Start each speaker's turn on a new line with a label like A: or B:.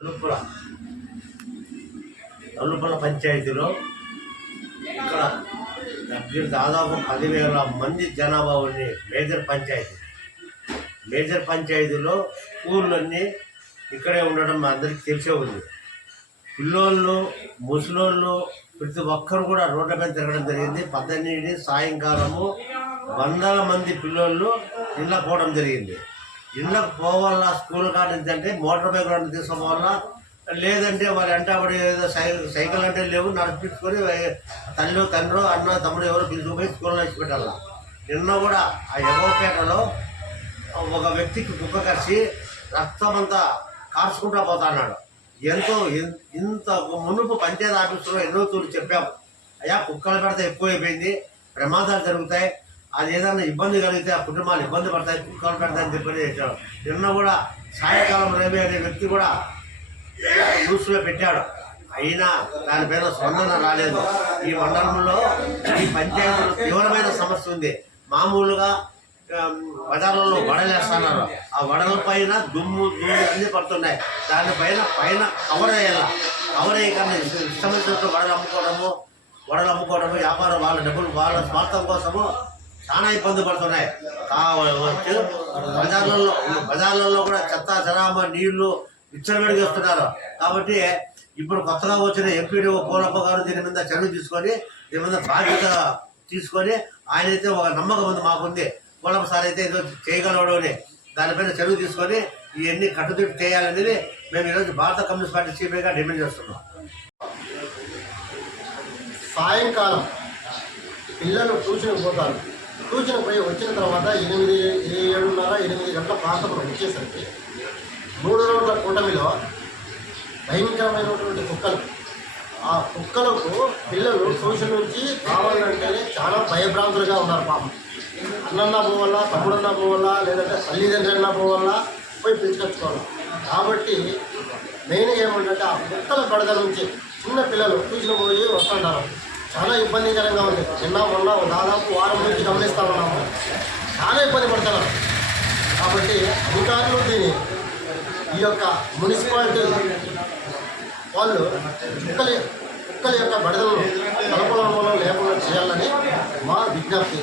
A: తలుపుల తలుపుల పంచాయతీలో ఇక్కడ దగ్గర దాదాపు పదివేల మంది జనాభా ఉండే మేజర్ పంచాయతీ. మేజర్ పంచాయతీలో స్కూళ్ళన్నీ ఇక్కడే ఉండడం మా అందరికీ తెలిసే ఉంది. పిల్లోళ్ళు ముసలోళ్ళు ప్రతి ఒక్కరు కూడా రోడ్ల మీద తిరగడం జరిగింది. పద్దెనిమిది సాయంకాలము వందల మంది పిల్లోళ్ళు ఇళ్ళ పోవడం జరిగింది. ఇళ్ళకు పోవాలా స్కూల్ కాడ అంటే మోటార్ బైక్ రెండు తీసుకోవాలా లేదంటే వాళ్ళ వెంటబడి ఏదో సై సైకిల్ అంటే లేవు నడిపించుకొని తల్లి తండ్రి అన్న తమ్ముడు ఎవరు పిలుచుకుపోయి స్కూల్లో ఇచ్చి పెట్టాల. నిన్న కూడా ఆ ఎగోపేటలో ఒక వ్యక్తికి కుక్క కరిచి రక్తం అంతా కార్చుకుంటా పోతాన్నాడు. ఎంతో ఇన్- ఇంత మునుపు పంచాయతీ ఆఫీసులో ఎన్నో తూర్లు చెప్పాం. అయ్యా కుక్కల పెడితే ఎక్కువైపోయింది ప్రమాదాలు జరుగుతాయి అది ఏదైనా ఇబ్బంది కలిగితే ఆ కుటుంబాలు ఇబ్బంది పడతాయి కుక్కలు పెడతాయని చెప్పని చేశాడు. నిన్న కూడా సాయంకాలం రవి అనే వ్యక్తి కూడా న్యూస్లో పెట్టాడు. అయినా దానిపైన స్పందన రాలేదు. ఈ మండలంలో ఈ పంచాయతీలో తీవ్రమైన సమస్య ఉంది. మామూలుగా ఆమ్, వడలేస్తున్నారు ఆ వడల పైన దుమ్ము ధూళి అన్నీ పడుతున్నాయి. దానిపైన పైన కవర్ అయ్యేలా కవర్ వేయకుండా ఇష్టం వడలు అమ్ముకోవడము వడలు అమ్ముకోవడము వ్యాపారం వాళ్ళ డబ్బులు వాళ్ళ స్వార్థం కోసము చాలా ఇబ్బంది పడుతున్నాయి. కావచ్చు బజార్లలో బజార్లలో కూడా చెత్త జనాభా నీళ్ళు విచ్చలవిడి చేస్తున్నారు కాబట్టి ఇప్పుడు కొత్తగా వచ్చిన ఎంపీడీ పూలప్ప గారు దీని మీద చర్య తీసుకొని దీని మీద బాధ్యత తీసుకొని ఆయన అయితే ఒక నమ్మకం ఉంది మాకుంది. పూలప్ప సార్ అయితే ఏదో చేయగలడు అని దానిపైన చర్య తీసుకొని ఇవన్నీ కట్టుదిట్టు చేయాలనేది మేము ఈరోజు భారత కమ్యూనిస్ట్ పార్టీ చీఫ్గా డిమాండ్ చేస్తున్నాం.
B: సాయంకాలం పిల్లలు ట్యూషన్ పోతారు. ట్యూషన్ పోయి వచ్చిన తర్వాత ఎనిమిది ఏడున్నర ఎనిమిది గంటల ప్రాంతంలో వచ్చేసరికి మూడు రోజుల కూటమిలో భయంకరమైనటువంటి కుక్కలు. ఆ కుక్కలకు పిల్లలు సూచన నుంచి కావాలంటేనే చాలా భయభ్రాంతులుగా ఉన్నారు పాపం. అన్నన్నా పోవాలా తమ్ముడన్నా పోవాలా లేదంటే తల్లిదండ్రులన్నా పోవాలా పోయి పిలుచుకొచ్చుకోవాలి. కాబట్టి మెయిన్ ఏమంటే ఆ కుక్కల బడద నుంచి చిన్న పిల్లలు ట్యూషన్ పోయి వస్తుంటారు. చాలా ఇబ్బందికరంగా ఉంది. చిన్న మొన్న దాదాపు వారం నుంచి గమనిస్తా ఉన్నాము. చాలా ఇబ్బంది పడుతున్నారు. కాబట్టి అధికారులు దీని ఈ యొక్క మున్సిపాలిటీ వాళ్ళు కుక్కల కుక్కల యొక్క బడదలను కలపడంలో లేకుండా చేయాలని మా విజ్ఞప్తి.